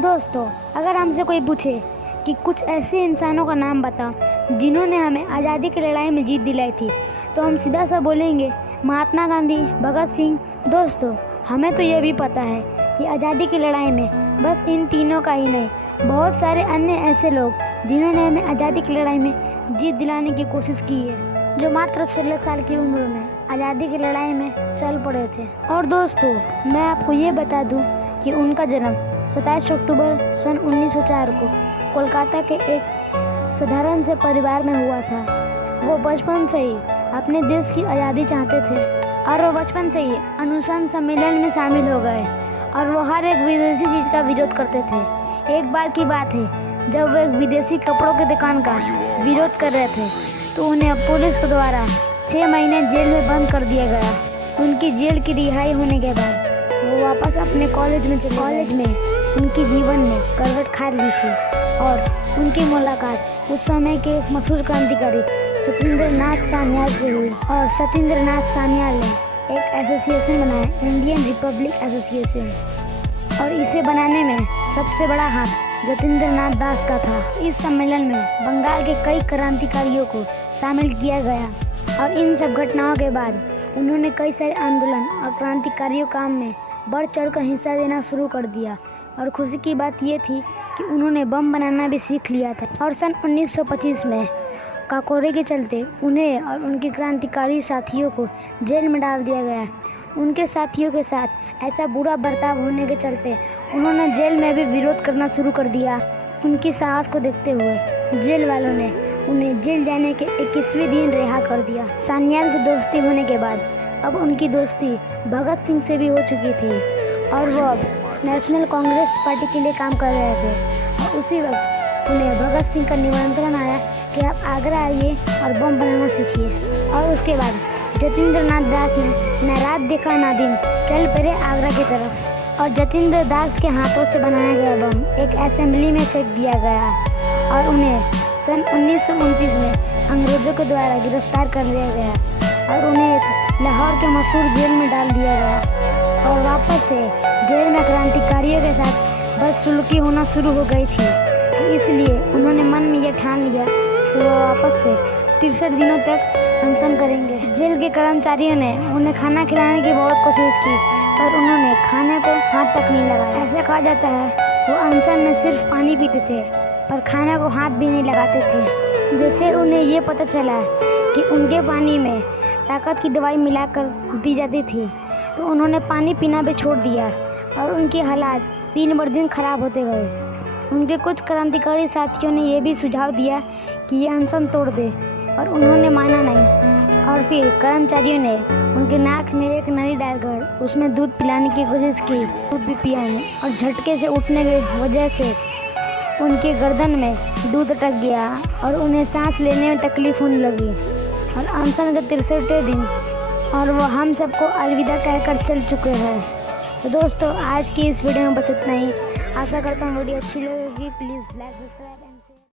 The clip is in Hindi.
दोस्तों, अगर हमसे कोई पूछे कि कुछ ऐसे इंसानों का नाम बताओ जिन्होंने हमें आज़ादी की लड़ाई में जीत दिलाई थी, तो हम सीधा सा बोलेंगे महात्मा गांधी, भगत सिंह। दोस्तों, हमें तो ये भी पता है कि आज़ादी की लड़ाई में बस इन तीनों का ही नहीं, बहुत सारे अन्य ऐसे लोग जिन्होंने हमें आज़ादी की लड़ाई में जीत दिलाने की कोशिश की है, जो मात्र 16 साल की उम्र में आज़ादी की लड़ाई में चल पड़े थे। और दोस्तों, मैं आपको ये बता दूं कि उनका जन्म 27 अक्टूबर सन 1904 को कोलकाता के एक साधारण से परिवार में हुआ था। वो बचपन से ही अपने देश की आज़ादी चाहते थे और वो बचपन से ही अनुसंधान सम्मेलन में शामिल हो गए और वो हर एक विदेशी चीज़ का विरोध करते थे। एक बार की बात है, जब वो एक विदेशी कपड़ों की दुकान का विरोध कर रहे थे तो उन्हें पुलिस के द्वारा 6 महीने जेल में बंद कर दिया गया। उनकी जेल की रिहाई होने के बाद वो वापस अपने कॉलेज में चले। कॉलेज में उनकी जीवन में करवट खा ली थी और उनकी मुलाकात उस समय के मशहूर क्रांतिकारी सत्येंद्र नाथ सान्याल से हुई। और सत्येंद्र नाथ सान्याल ने एक एसोसिएशन बनाया, इंडियन रिपब्लिक एसोसिएशन, और इसे बनाने में सबसे बड़ा हाथ जतीन्द्र नाथ दास का था। इस सम्मेलन में बंगाल के कई क्रांतिकारियों को शामिल किया गया और इन सब घटनाओं के बाद उन्होंने कई सारे आंदोलन और क्रांतिकारियों काम में बढ़ चढ़ कर हिस्सा देना शुरू कर दिया। और खुशी की बात ये थी कि उन्होंने बम बनाना भी सीख लिया था। और सन 1925 में काकोरे के चलते उन्हें और उनके क्रांतिकारी साथियों को जेल में डाल दिया गया। उनके साथियों के साथ ऐसा बुरा बर्ताव होने के चलते उन्होंने जेल में भी विरोध करना शुरू कर दिया। उनकी साहस को देखते हुए जेल वालों ने उन्हें जेल जाने के 21वें दिन रिहा कर दिया। सान्याल से दोस्ती होने के बाद अब उनकी दोस्ती भगत सिंह से भी हो चुकी थी और वो अब नेशनल कांग्रेस पार्टी के लिए काम कर रहे थे। और उसी वक्त उन्हें भगत सिंह का निमंत्रण आया कि आप आगरा आइए और बम बनाना सीखिए। और उसके बाद जतीन्द्र नाथ दास ने न रात देखा ना दिन, चल पड़े आगरा की तरफ। और जतीन्द्र दास के हाथों से बनाया गया बम एक असेंबली में फेंक दिया गया और उन्हें सन 1929 में अंग्रेज़ों के द्वारा गिरफ्तार कर लिया गया और उन्हें एक लाहौर के मशहूर जेल में डाल दिया गया। और वापस से जेल में क्रांतिकारियों के साथ बदसलूकी होना शुरू हो गई थी, तो इसलिए उन्होंने मन में यह ठान लिया कि वो वापस से 63 दिनों तक अनशन करेंगे। जेल के कर्मचारियों ने उन्हें खाना खिलाने की बहुत कोशिश की, पर उन्होंने खाने को हाथ तक नहीं लगाया। ऐसा कहा जाता है वो अनशन में सिर्फ पानी पीते थे, पर खाने को हाथ भी नहीं लगाते थे। जैसे उन्हें ये पता चला कि उनके पानी में ताकत की दवाई मिलाकर दी जाती थी, तो उन्होंने पानी पीना भी छोड़ दिया और उनके हालात दिन ब दिन खराब होते गए। उनके कुछ क्रांतिकारी साथियों ने यह भी सुझाव दिया कि ये अनशन तोड़ दे, और उन्होंने माना नहीं। और फिर कर्मचारियों ने उनके नाक में एक नली डालकर उसमें दूध पिलाने की कोशिश की। दूध भी पिया नहीं और झटके से उठने की वजह से उनके गर्दन में दूध अटक गया और उन्हें सांस लेने में तकलीफ होने लगी। और अनशन के 63वें दिन और वो हम सबको अलविदा कहकर चल चुके हैं। तो दोस्तों, आज की इस वीडियो में बस इतना ही। आशा करता हूँ वीडियो अच्छी लगेगी। Please like subscribe.